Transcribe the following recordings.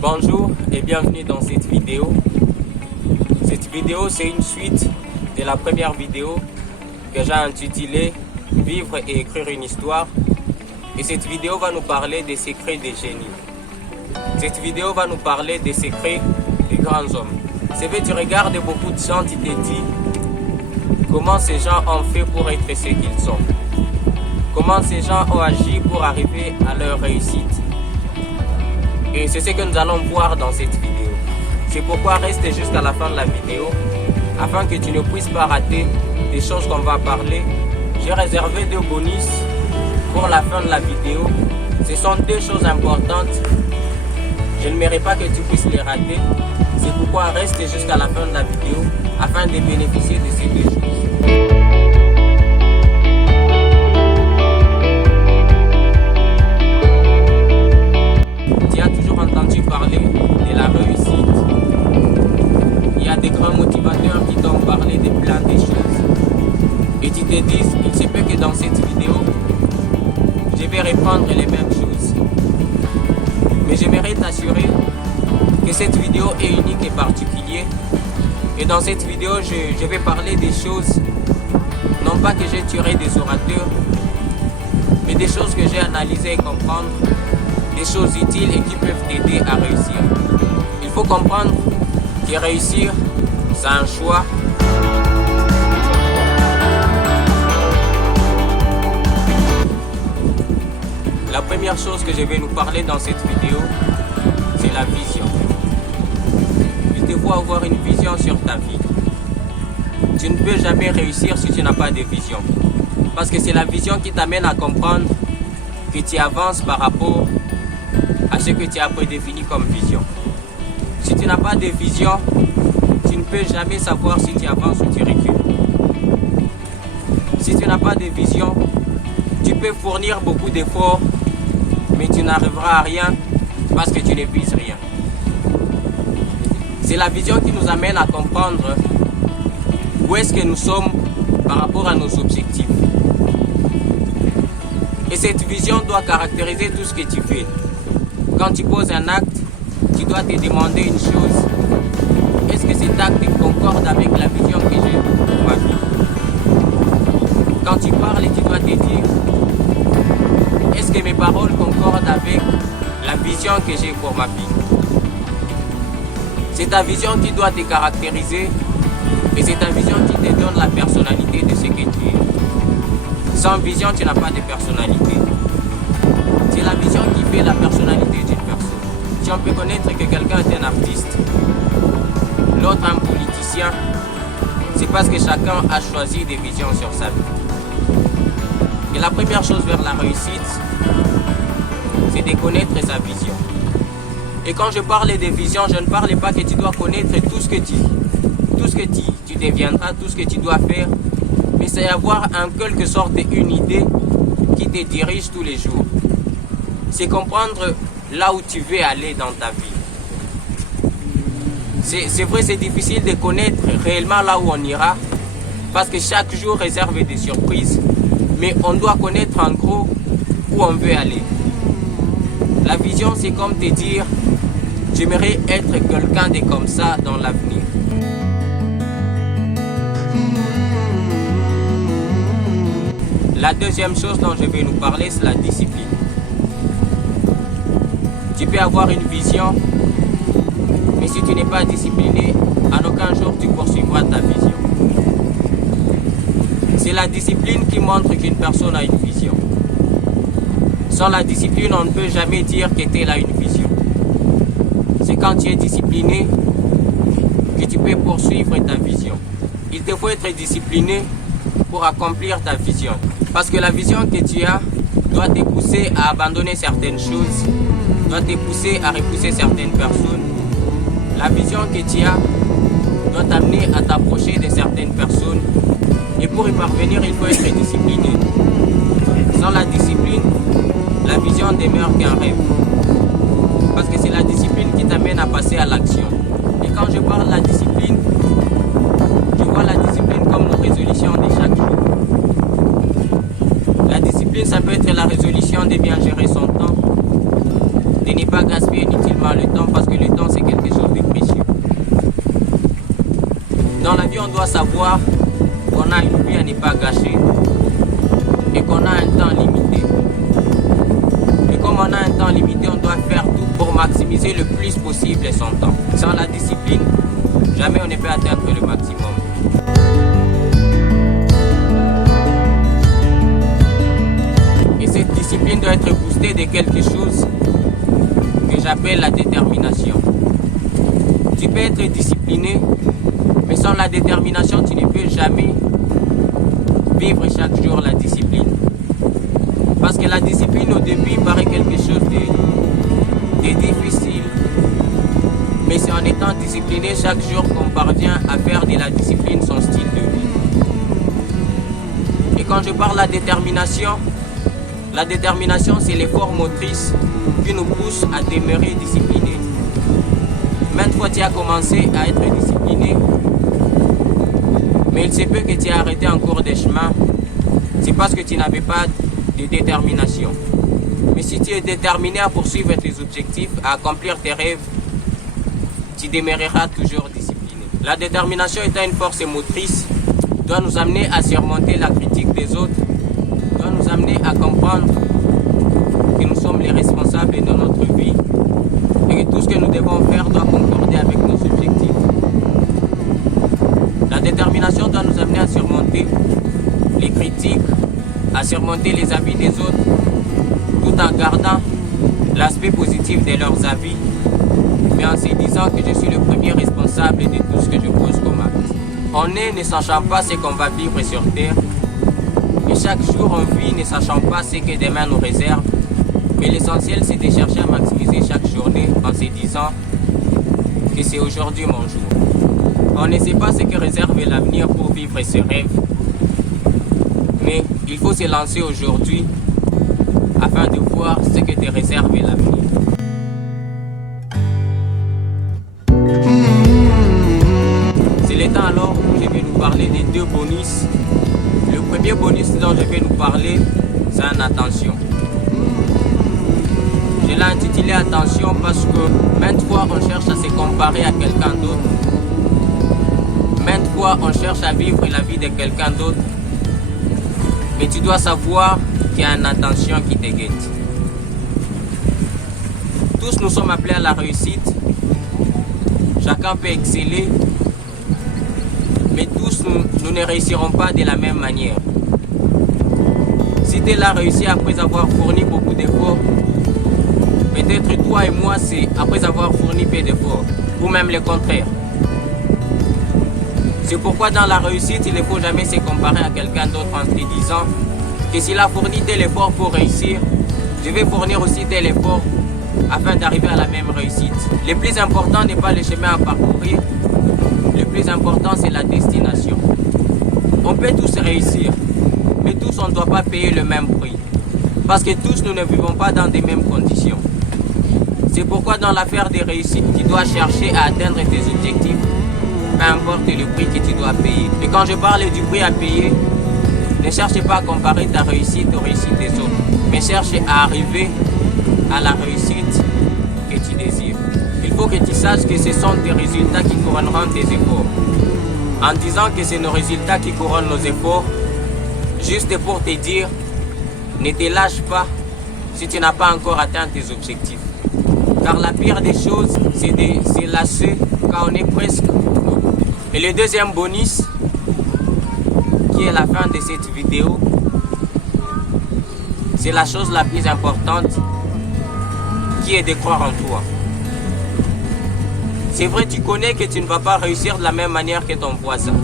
Bonjour et bienvenue dans cette vidéo. Cette vidéo, c'est une suite de la première vidéo que j'ai intitulée Vivre et écrire une histoire. Et cette vidéo va nous parler des secrets des génies. Cette vidéo va nous parler des secrets des grands hommes. C'est vrai, tu regardes beaucoup de gens, tu te dis comment ces gens ont fait pour être ce qu'ils sont. Comment ces gens ont agi pour arriver à leur réussite. Et c'est ce que nous allons voir dans cette vidéo. C'est pourquoi reste juste à la fin de la vidéo, afin que tu ne puisses pas rater des choses qu'on va parler. J'ai réservé 2 bonus pour la fin de la vidéo. Ce sont 2 choses importantes. Je ne mérite pas que tu puisses les rater. C'est pourquoi reste jusqu'à la fin de la vidéo, afin de bénéficier de ces 2 choses. Tu as toujours entendu parler de la réussite. Il y a des grands motivateurs qui t'ont parlé de plein de choses. Et tu te dis, il se peut que dans cette vidéo, je vais répondre les mêmes choses. Mais j'aimerais t'assurer que cette vidéo est unique et particulière. Et dans cette vidéo, je vais parler des choses, non pas que j'ai tiré des orateurs, mais des choses que j'ai analysées et comprendre. Des choses utiles et qui peuvent t'aider à réussir. Il faut comprendre que réussir, c'est un choix. La première chose que je vais nous parler dans cette vidéo, c'est la vision. Il te faut avoir une vision sur ta vie. Tu ne peux jamais réussir si tu n'as pas de vision. Parce que c'est la vision qui t'amène à comprendre que tu avances par rapport à ce que tu as prédéfini comme vision. Si tu n'as pas de vision, tu ne peux jamais savoir si tu avances ou tu recules. Si tu n'as pas de vision, tu peux fournir beaucoup d'efforts, mais tu n'arriveras à rien parce que tu ne vises rien. C'est la vision qui nous amène à comprendre où est-ce que nous sommes par rapport à nos objectifs. Et cette vision doit caractériser tout ce que tu fais. Quand tu poses un acte, tu dois te demander une chose. Est-ce que cet acte concorde avec la vision que j'ai pour ma vie? Quand tu parles, tu dois te dire, est-ce que mes paroles concordent avec la vision que j'ai pour ma vie? C'est ta vision qui doit te caractériser et c'est ta vision qui te donne la personnalité de ce que tu es. Sans vision, tu n'as pas de personnalité. C'est la vision qui fait la personnalité d'une personne. Si on peut connaître que quelqu'un est un artiste, l'autre un politicien, c'est parce que chacun a choisi des visions sur sa vie. Et la première chose vers la réussite, c'est de connaître sa vision. Et quand je parle de vision, je ne parle pas que tu dois connaître tout ce que tu deviendras, tout ce que tu dois faire, mais c'est avoir en quelque sorte une idée qui te dirige tous les jours. C'est comprendre là où tu veux aller dans ta vie. C'est vrai, c'est difficile de connaître réellement là où on ira, parce que chaque jour réserve des surprises, mais on doit connaître en gros où on veut aller. La vision, c'est comme te dire, j'aimerais être quelqu'un de comme ça dans l'avenir. La deuxième chose dont je vais nous parler, c'est la discipline. Tu peux avoir une vision, mais si tu n'es pas discipliné, en aucun jour tu poursuivras ta vision. C'est la discipline qui montre qu'une personne a une vision. Sans la discipline, on ne peut jamais dire que tu as une vision. C'est quand tu es discipliné que tu peux poursuivre ta vision. Il te faut être discipliné pour accomplir ta vision. Parce que la vision que tu as doit te pousser à abandonner certaines choses, doit te pousser à repousser certaines personnes. La vision que tu as doit t'amener à t'approcher de certaines personnes. Et pour y parvenir, il faut être discipliné. Sans la discipline, la vision demeure qu'un rêve. Parce que c'est la discipline qui t'amène à passer à l'action. Et quand je parle de la discipline, je vois la discipline comme une résolution de chaque jour. La discipline, ça peut être la résolution de bien gérer son temps, de ne pas gaspiller inutilement le temps, parce que dois savoir qu'on a une vie à ne pas gâcher et qu'on a un temps limité. Et comme on a un temps limité, on doit faire tout pour maximiser le plus possible son temps. Sans la discipline, jamais on ne peut atteindre le maximum. Et cette discipline doit être boostée de quelque chose que j'appelle la détermination. Tu peux être discipliné, mais sans la détermination, tu ne peux jamais vivre chaque jour la discipline. Parce que la discipline au début paraît quelque chose de difficile. Mais c'est en étant discipliné chaque jour qu'on parvient à faire de la discipline son style de vie. Et quand je parle de la détermination c'est l'effort motrice qui nous pousse à demeurer disciplinés. Maintes fois tu as commencé à être discipliné, mais il se peut que tu aies arrêté en cours de chemin. C'est parce que tu n'avais pas de détermination. Mais si tu es déterminé à poursuivre tes objectifs, à accomplir tes rêves, tu demeureras toujours discipliné. La détermination étant une force motrice, doit nous amener à surmonter la critique des autres, doit nous amener à comprendre que nous sommes les responsables de notre vie et que tout ce que nous devons faire doit concorder avec nos objectifs. La détermination doit nous amener à surmonter les critiques, à surmonter les avis des autres, tout en gardant l'aspect positif de leurs avis, mais en se disant que je suis le premier responsable de tout ce que je pose comme acte. On est ne sachant pas ce qu'on va vivre sur terre, et chaque jour on vit ne sachant pas ce que demain nous réserve, mais l'essentiel c'est de chercher à maximiser chaque journée en se disant que c'est aujourd'hui mon jour. On ne sait pas ce que réserve l'avenir pour vivre ce rêve, mais il faut se lancer aujourd'hui afin de voir ce que te réserve l'avenir. C'est le temps alors où je vais nous parler des deux bonus. Le premier bonus dont je vais nous parler, c'est en attention. Je l'ai intitulé attention parce que maintes fois on cherche à se comparer à quelqu'un d'autre. Maintes fois on cherche à vivre la vie de quelqu'un d'autre. Mais tu dois savoir qu'il y a une attention qui te guette. Tous nous sommes appelés à la réussite. Chacun peut exceller. Mais tous nous ne réussirons pas de la même manière. Si tu es là réussi après avoir fourni beaucoup d'efforts, peut-être toi et moi c'est après avoir fourni peu d'efforts. Ou même le contraire. C'est pourquoi dans la réussite, il ne faut jamais se comparer à quelqu'un d'autre en te disant que s'il a fourni tel effort pour réussir, je vais fournir aussi tel effort afin d'arriver à la même réussite. Le plus important n'est pas le chemin à parcourir, le plus important c'est la destination. On peut tous réussir, mais tous on ne doit pas payer le même prix. Parce que tous nous ne vivons pas dans les mêmes conditions. C'est pourquoi dans l'affaire des réussites, tu dois chercher à atteindre tes objectifs, peu importe le prix que tu dois payer. Et quand je parle du prix à payer, ne cherche pas à comparer ta réussite aux réussites des autres, mais cherche à arriver à la réussite que tu désires. Il faut que tu saches que ce sont tes résultats qui couronneront tes efforts. En disant que c'est nos résultats qui couronnent nos efforts, juste pour te dire, ne te lâche pas si tu n'as pas encore atteint tes objectifs. Car la pire des choses, c'est de se lâcher quand on est presque au bout. Et le deuxième bonus, qui est la fin de cette vidéo, c'est la chose la plus importante, qui est de croire en toi. C'est vrai, tu connais que tu ne vas pas réussir de la même manière que ton voisin.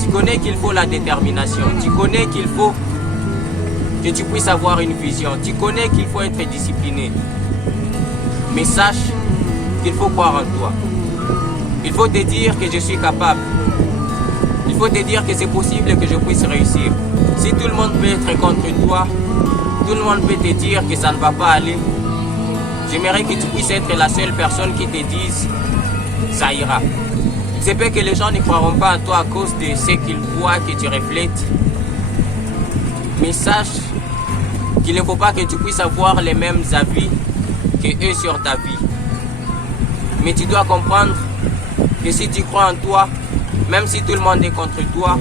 Tu connais qu'il faut la détermination. Tu connais qu'il faut que tu puisses avoir une vision. Tu connais qu'il faut être discipliné. Mais sache qu'il faut croire en toi. Il faut te dire que je suis capable. Il faut te dire que c'est possible que je puisse réussir. Si tout le monde peut être contre toi, tout le monde peut te dire que ça ne va pas aller, j'aimerais que tu puisses être la seule personne qui te dise ça ira. C'est peut que les gens ne croiront pas en toi à cause de ce qu'ils voient que tu reflètes. Mais sache qu'il ne faut pas que tu puisses avoir les mêmes avis que eux sur ta vie. Mais tu dois comprendre que si tu crois en toi, Même si tout le monde est contre toi,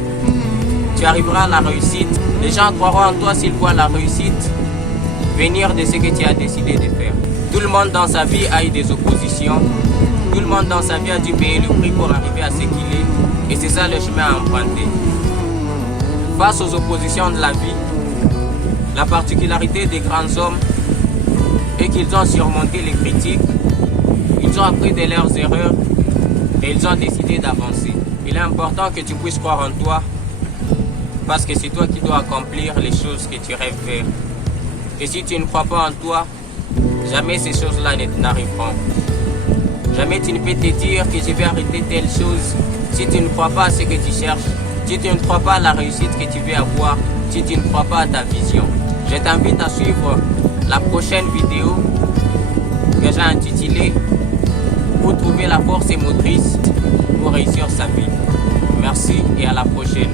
tu arriveras à la réussite. Les gens croiront en toi s'ils voient la réussite venir de ce que tu as décidé de faire. Tout le monde dans sa vie a eu des oppositions. Tout le monde dans sa vie a dû payer le prix pour arriver à ce qu'il est. Et c'est ça le chemin à emprunter. Face aux oppositions de la vie, la particularité des grands hommes est qu'ils ont surmonté les critiques, ils ont appris de leurs erreurs et ils ont décidé d'avancer. Il est important que tu puisses croire en toi parce que c'est toi qui dois accomplir les choses que tu rêves faire. Et si tu ne crois pas en toi, jamais ces choses-là n'arriveront. Jamais tu ne peux te dire que je vais arrêter telle chose si tu ne crois pas à ce que tu cherches, si tu ne crois pas à la réussite que tu veux avoir, si tu ne crois pas à ta vision. Je t'invite à suivre la prochaine vidéo que j'ai intitulée « Où trouver la force motrice pour réussir sa vie ». Merci et à la prochaine.